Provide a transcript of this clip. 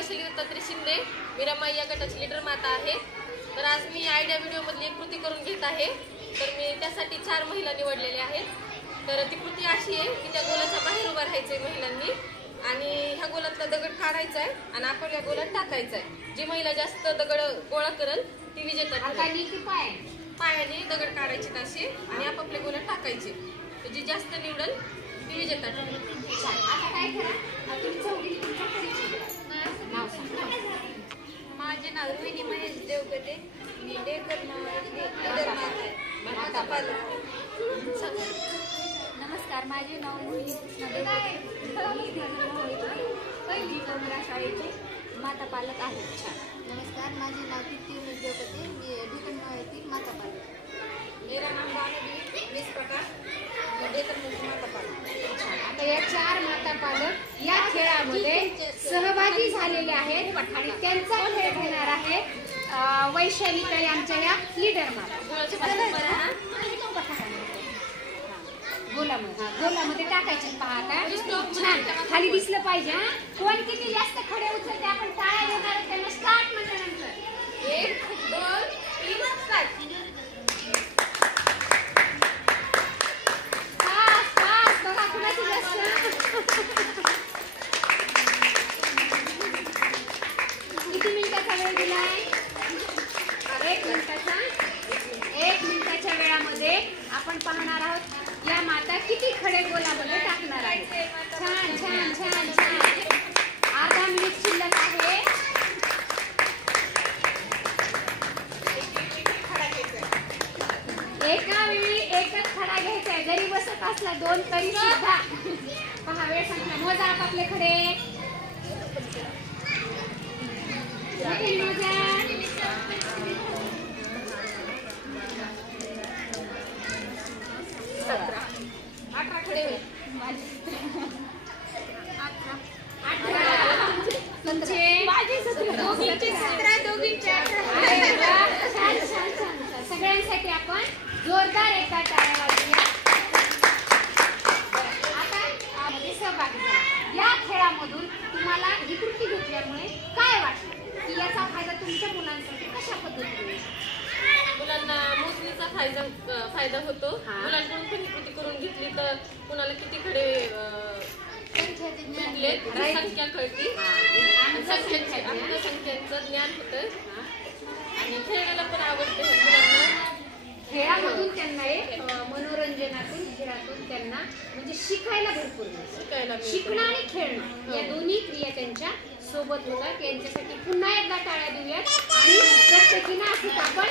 वैशाली दत्तात्रय शिंदे, मीरामाई या गटाची लीडर माता आहे। तर आज मी आयडिया व्हिडिओमधली एक कृती करून घेत आहे। तर मी त्यासाठी 4 महिला निवडलेल्या आहेत। तर ती कृती अशी आहे की त्या गोलाच्या बाहेर उभा राहायचं आहे महिलांनी आणि ह्या गोलातला दगड काढायचा आहे आणि आपल्या गोलात टाकायचा आहे। जी महिला जास्त दगड गोळा करेल ती विजेता ठरेल। पायाने दगड काढायचे असे आणि आपापल्या गोलात टाकायचे। तर जी जास्त निवडेल ती विजेता ठरेल। आता काय करा, तुम्ही चौघी तुमच्या नाव सांगा। माझे नाव रोहिणी महेश देवगते, मी डेकर लीडर माता पालक। नमस्कार, माझे नाव रोहिणी कृष्णा देवगते, पहिली कमरा शाळेचे माता पालक आहे। नमस्कार, माझे नाव कीर्ती उमेश देवगते, मी ढेकण येथील माता पालक। मेरा नाम बानवी विस्पटा, मैं डेकर माता पालक। आता या 4 माता पालक या खेळामध्ये सहभागी झालेले आहेत आणि त्यांचा खेळ घेणार आहे वैशाली ताई आमच्या या लीडर माता। गोलामध्ये टाकायचे पहा काय छान खाली दिसलं पाहिजे। कोण किती जास्त खडे उचलते आपण टाळ्या देणार त्यांना स्टार्ट म्हटल्यानंतर 1 2 3 स्टार्ट। बघा कुणाची जास्त किती मिनिटाचा वेळ दिलाय? 1 मिनिटाचा। 1 मिनिटाच्या वेळामध्ये आपण पाहणार आहोत या माता किती खडे गोलामध्ये टाकणार आहेत। छान छान छान छान। अर्धा मिनिट शिल्लक आहे। एका वेळी एकच खडा घ्यायचा आहे, जरी बसत असला 2 तरी सुद्धा। पहा वेळ संपला, मोजा आपापले खडे। मोजा 18 खडे होईल। 17 सगळ्यांसाठी आपण जोरदार एका टाळ्या वाजवूया। आता यामध्ये सहभागी झाला। या खेळामधून तुम्हाला ही कृती घेतल्यामुळे काय वाटलं की याचा फायदा तुमच्या मुलांसाठी कशा पद्धतीने? मुलांना मोजणीचा फायदा होतो। मुलांकडून पण कृती करून घेतली तर कुणाला किती खडे भेटले संख्या कळती, संख्यांचं ज्ञान होतं आणि खेळायला पण आवडते मुलांना। खेळामधून त्यांना एक मनोरंजनातून खेळातून त्यांना म्हणजे शिकायला भरपूर मिळतं। शिकणं आणि खेळणं या दोन्ही क्रिया त्यांच्या सोबत होतात। यांच्यासाठी पुन्हा एकदा टाळ्या देऊयात आणि प्रत्येकीनं असंच आपण